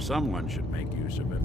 someone should make use of it.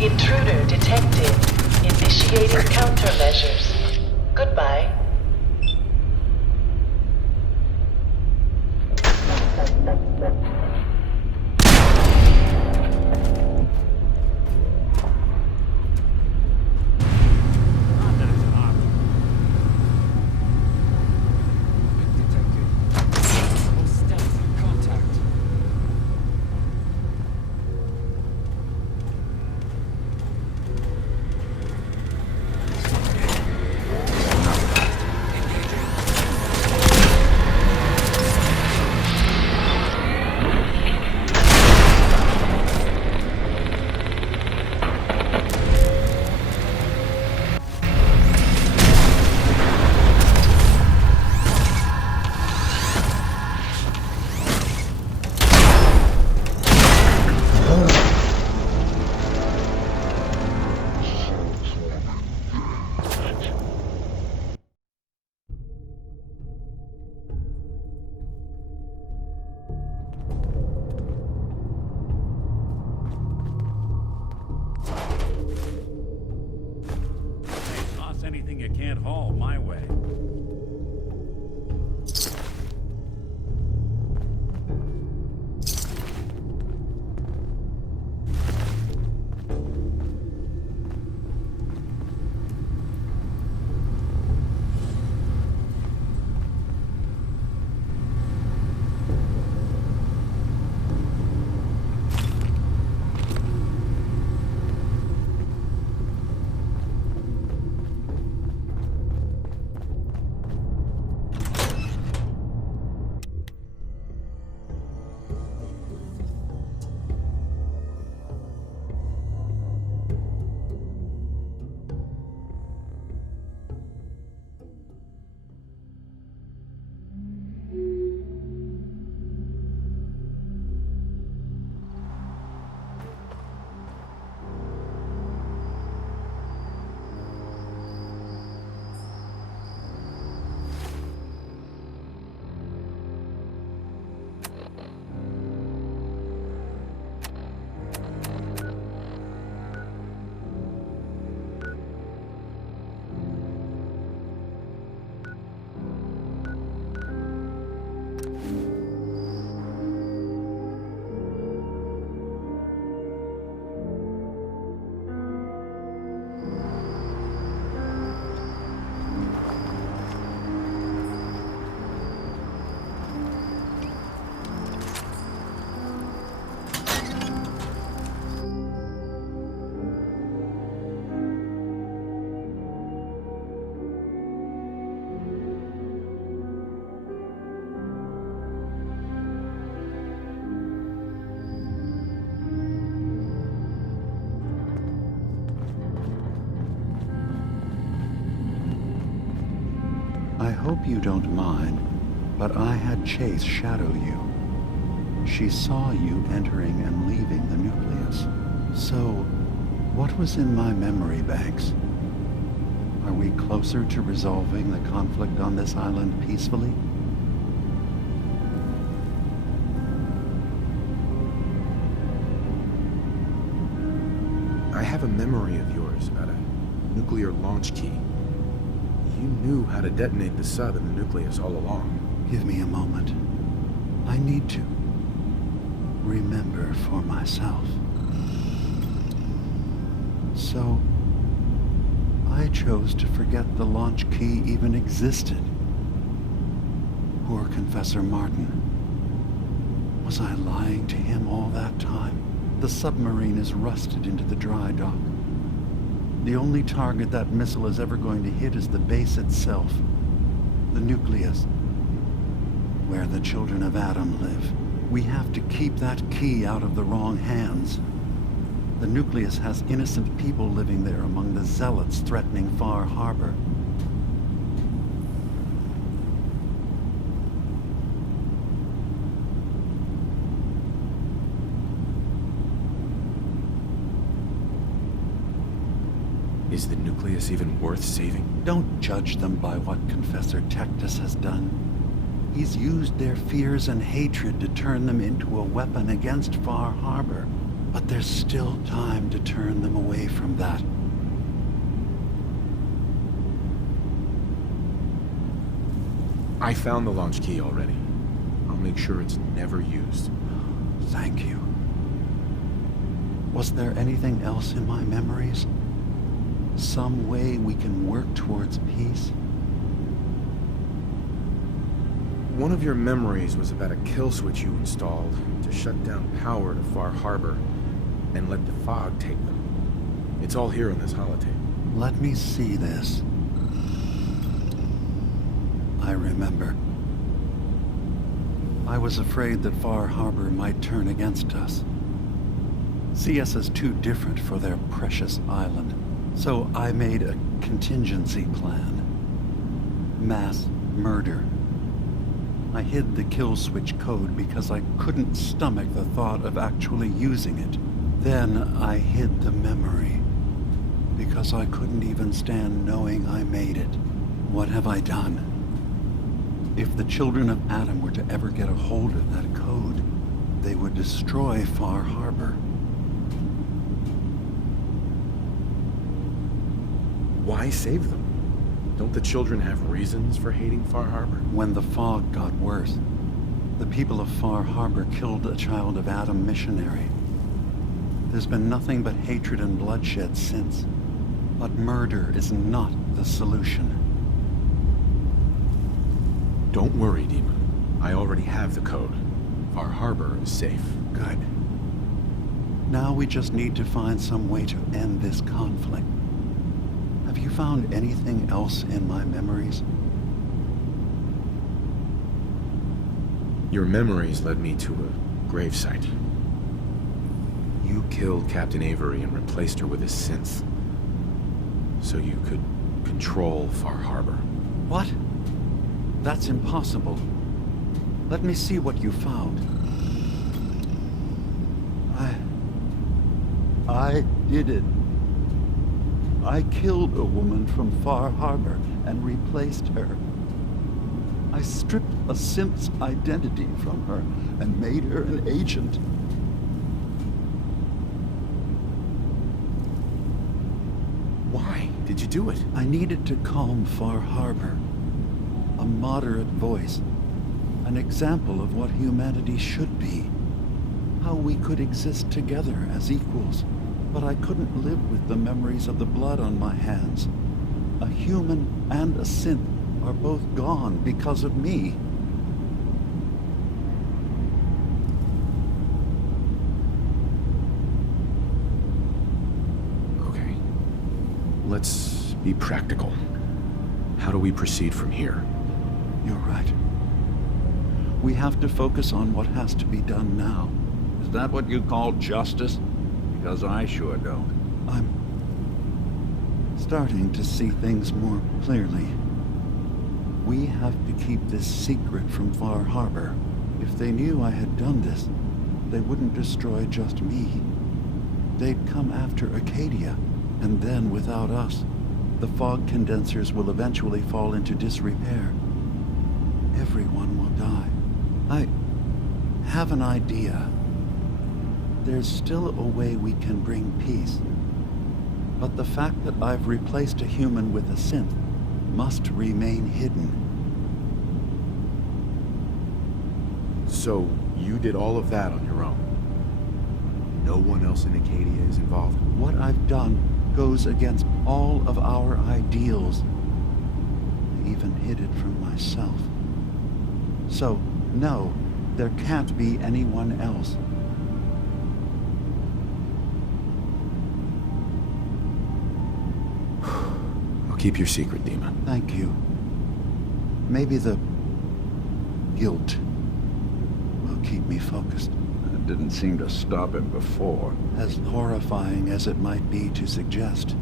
Intruder detected. Initiating countermeasures. Goodbye. can't haul my way. I hope you don't mind, but I had Chase shadow you. She saw you entering and leaving the nucleus. So, what was in my memory banks? Are we closer to resolving the conflict on this island peacefully? I have a memory of yours about a nuclear launch key. You knew how to detonate the sub in the nucleus all along. Give me a moment. I need to remember for myself. So, I chose to forget the launch key even existed. Poor Confessor Martin. Was I lying to him all that time? The submarine is rusted into the dry dock. The only target that missile is ever going to hit is the base itself, the nucleus, where the children of Adam live. We have to keep that key out of the wrong hands. The nucleus has innocent people living there among the zealots threatening Far Harbor. Is the nucleus even worth saving? Don't judge them by what Confessor Tectus has done. He's used their fears and hatred to turn them into a weapon against Far Harbor. But there's still time to turn them away from that. I found the launch key already. I'll make sure it's never used. Thank you. Was there anything else in my memories? Some way we can work towards peace? One of your memories was about a kill switch you installed to shut down power to Far Harbor and let the fog take them. It's all here on this holotape. Let me see this. I remember. I was afraid that Far Harbor might turn against us. See us as too different for their precious island. So I made a contingency plan. Mass murder. I hid the kill switch code because I couldn't stomach the thought of actually using it. Then I hid the memory because I couldn't even stand knowing I made it. What have I done? If the children of Adam were to ever get a hold of that code, they would destroy Far Harbor. Why save them? Don't the children have reasons for hating Far Harbor? When the fog got worse, the people of Far Harbor killed a child of Adam missionary. There's been nothing but hatred and bloodshed since. But murder is not the solution. Don't worry, Demon. I already have the code. Far Harbor is safe. Good. Now we just need to find some way to end this conflict. Have you found anything else in my memories? Your memories led me to a gravesite. You killed Captain Avery and replaced her with a synth, so you could control Far Harbor. What? That's impossible. Let me see what you found. I did it. I killed a woman from Far Harbor and replaced her. I stripped a synth's identity from her and made her an agent. Why did you do it? I needed to calm Far Harbor. A moderate voice. An example of what humanity should be. How we could exist together as equals. But I couldn't live with the memories of the blood on my hands. A human and a synth are both gone because of me. Okay. Let's be practical. How do we proceed from here? You're right. We have to focus on what has to be done now. Is that what you call justice? Because I sure don't. I'm starting to see things more clearly. We have to keep this secret from Far Harbor. If they knew I had done this, they wouldn't destroy just me. They'd come after Acadia, and then without us, the fog condensers will eventually fall into disrepair. Everyone will die. I have an idea. There's still a way we can bring peace. But the fact that I've replaced a human with a synth must remain hidden. So, you did all of that on your own? No one else in Acadia is involved? What I've done goes against all of our ideals. I even hid it from myself. So, no, there can't be anyone else. Keep your secret, Demon. Thank you. Maybe the guilt will keep me focused. That didn't seem to stop him before. As horrifying as it might be to suggest,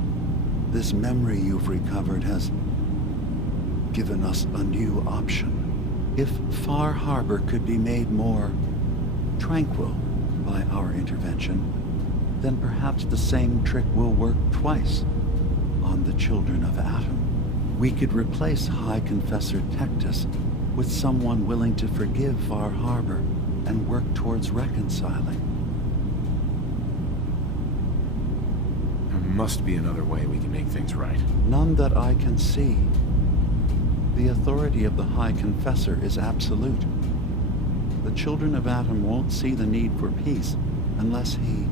this memory you've recovered has given us a new option. If Far Harbor could be made more tranquil by our intervention, then perhaps the same trick will work twice on the children of Adam. We could replace High Confessor Tectus with someone willing to forgive Far Harbor and work towards reconciling. There must be another way we can make things right. None that I can see. The authority of the High Confessor is absolute. The children of Adam won't see the need for peace unless he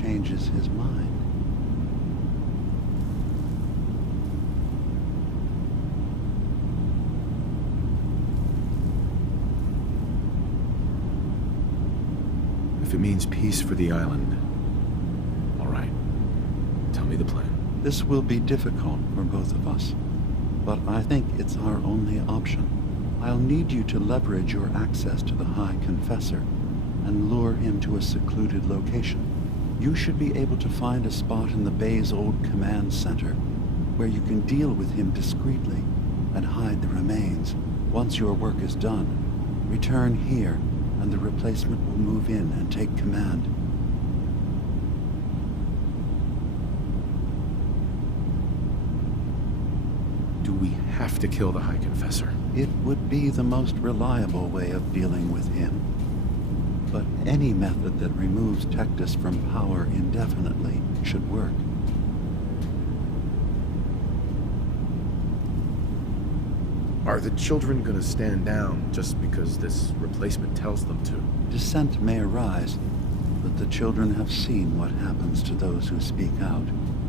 changes his mind. If it means peace for the island, all right. Tell me the plan. This will be difficult for both of us, but I think it's our only option. I'll need you to leverage your access to the High Confessor and lure him to a secluded location. You should be able to find a spot in the Bay's old command center where you can deal with him discreetly and hide the remains. Once your work is done, return here and the replacement will move in and take command. Do we have to kill the High Confessor? It would be the most reliable way of dealing with him. But any method that removes Tectus from power indefinitely should work. Are the children gonna stand down just because this replacement tells them to? Dissent may arise, but the children have seen what happens to those who speak out.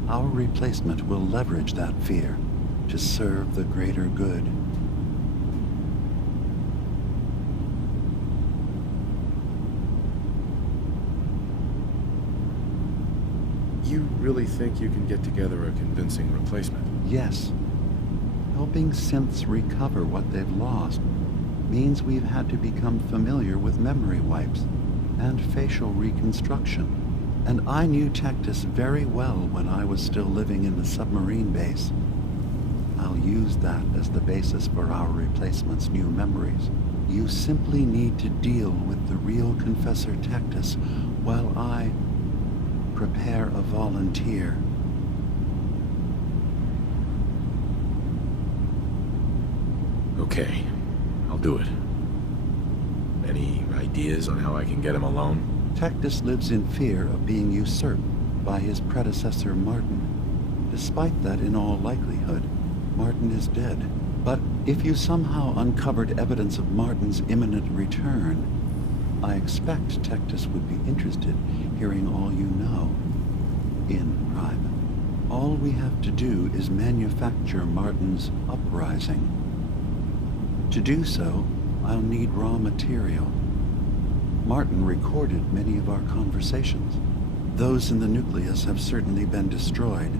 Our replacement will leverage that fear to serve the greater good. You really think you can get together a convincing replacement? Yes. Helping synths recover what they've lost means we've had to become familiar with memory wipes and facial reconstruction. And I knew Tectus very well when I was still living in the submarine base. I'll use that as the basis for our replacement's new memories. You simply need to deal with the real Confessor Tectus while I prepare a volunteer. Okay, I'll do it. Any ideas on how I can get him alone? Tectus lives in fear of being usurped by his predecessor Martin. Despite that, in all likelihood, Martin is dead. But if you somehow uncovered evidence of Martin's imminent return, I expect Tectus would be interested hearing all you know in private. All we have to do is manufacture Martin's uprising. To do so, I'll need raw material. Martin recorded many of our conversations. Those in the nucleus have certainly been destroyed,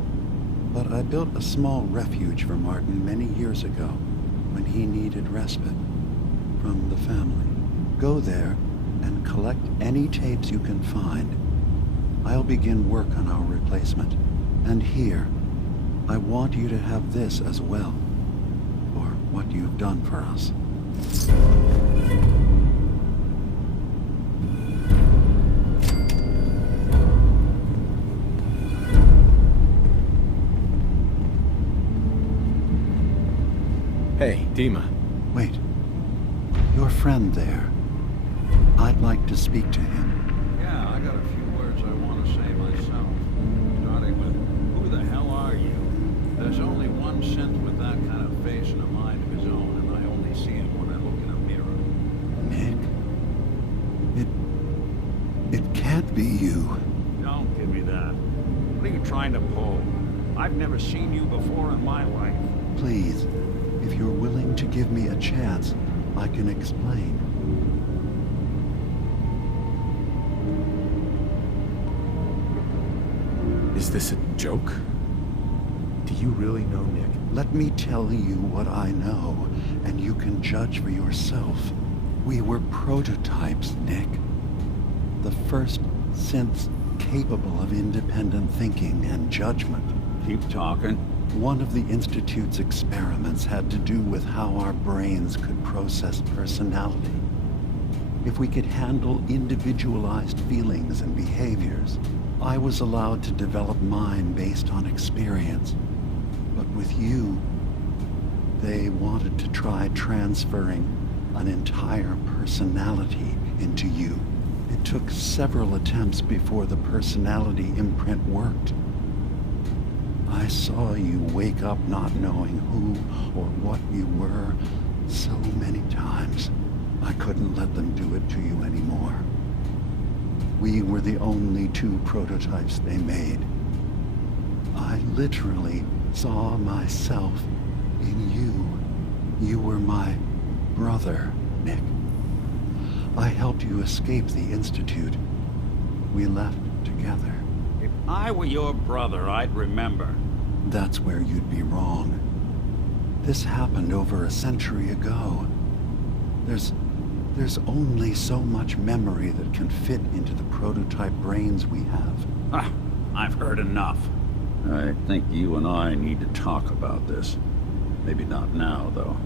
but I built a small refuge for Martin many years ago when he needed respite from the family. Go there and collect any tapes you can find. I'll begin work on our replacement. And here, I want you to have this as well, for what you've done for us. Hey, Dima. Wait. Your friend there. I'd like to speak to him. Yeah, I got a few words I want to say myself. Starting with, who the hell are you? There's only one synth with that kind of face and a mind of his own, and I only see him when I look in a mirror. Nick. It can't be you. Don't give me that. What are you trying to pull? I've never seen you before in my life. Please, if you're willing to give me a chance, I can explain. Is this a joke? Do you really know Nick? Let me tell you what I know, and you can judge for yourself. We were prototypes, Nick. The first synths capable of independent thinking and judgment. Keep talking. One of the Institute's experiments had to do with how our brains could process personality. If we could handle individualized feelings and behaviors, I was allowed to develop mine based on experience. But with you, they wanted to try transferring an entire personality into you. It took several attempts before the personality imprint worked. I saw you wake up not knowing who or what you were so many times. I couldn't let them do it to you anymore. We were the only two prototypes they made. I literally saw myself in you. You were my brother, Nick. I helped you escape the Institute. We left together. If I were your brother, I'd remember. That's where you'd be wrong. This happened over a century ago. There's only so much memory that can fit into the prototype brains we have. Ah, I've heard enough. I think you and I need to talk about this. Maybe not now, though.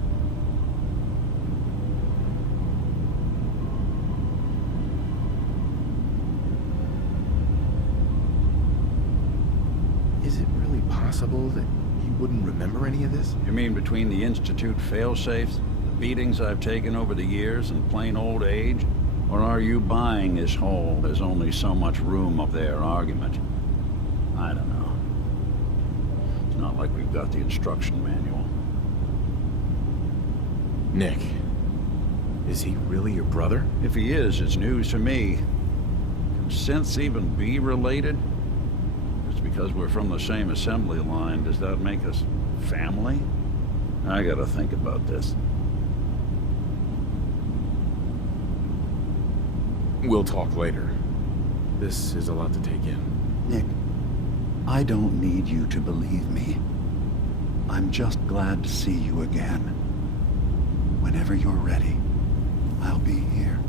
Is it really possible that he wouldn't remember any of this? You mean between the Institute failsafes, the beatings I've taken over the years, and plain old age? Or are you buying this whole "there's only so much room" of their argument? I don't know. It's not like we've got the instruction manual. Nick, is he really your brother? If he is, it's news to me. Can synths even be related? Just because we're from the same assembly line, does that make us family? I gotta think about this. We'll talk later. This is a lot to take in. Nick, I don't need you to believe me. I'm just glad to see you again. Whenever you're ready, I'll be here.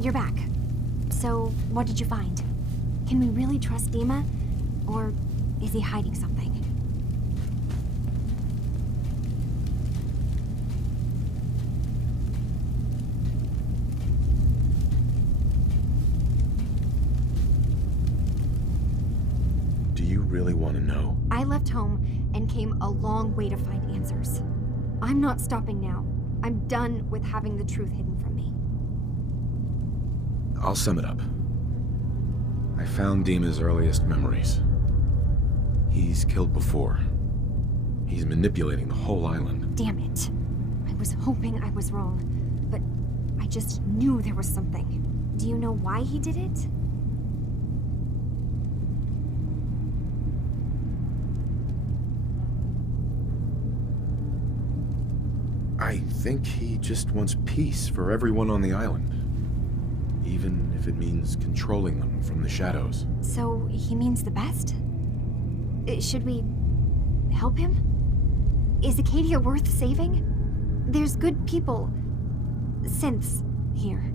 You're back. So, what did you find? Can we really trust Dima? Or is he hiding something? Do you really want to know? I left home and came a long way to find answers. I'm not stopping now. I'm done with having the truth hidden from me. I'll sum it up. I found Dima's earliest memories. He's killed before. He's manipulating the whole island. Damn it. I was hoping I was wrong, but I just knew there was something. Do you know why he did it? I think he just wants peace for everyone on the island. Even if it means controlling them from the shadows. So, he means the best? Should we help him? Is Acadia worth saving? There's good people, synths, here.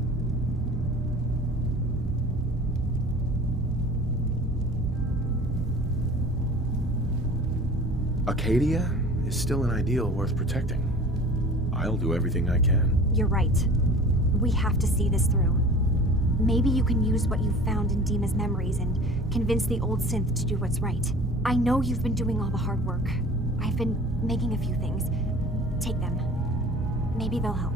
Acadia is still an ideal worth protecting. I'll do everything I can. You're right. We have to see this through. Maybe you can use what you found in Dima's memories and convince the old synth to do what's right. I know you've been doing all the hard work. I've been making a few things. Take them. Maybe they'll help.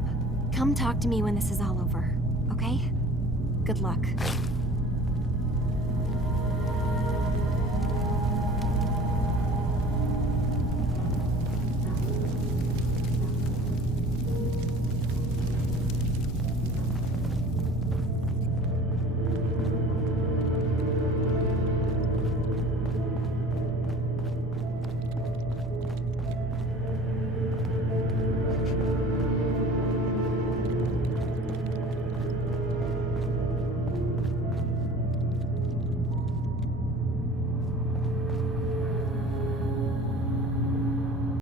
Come talk to me when this is all over, okay? Good luck.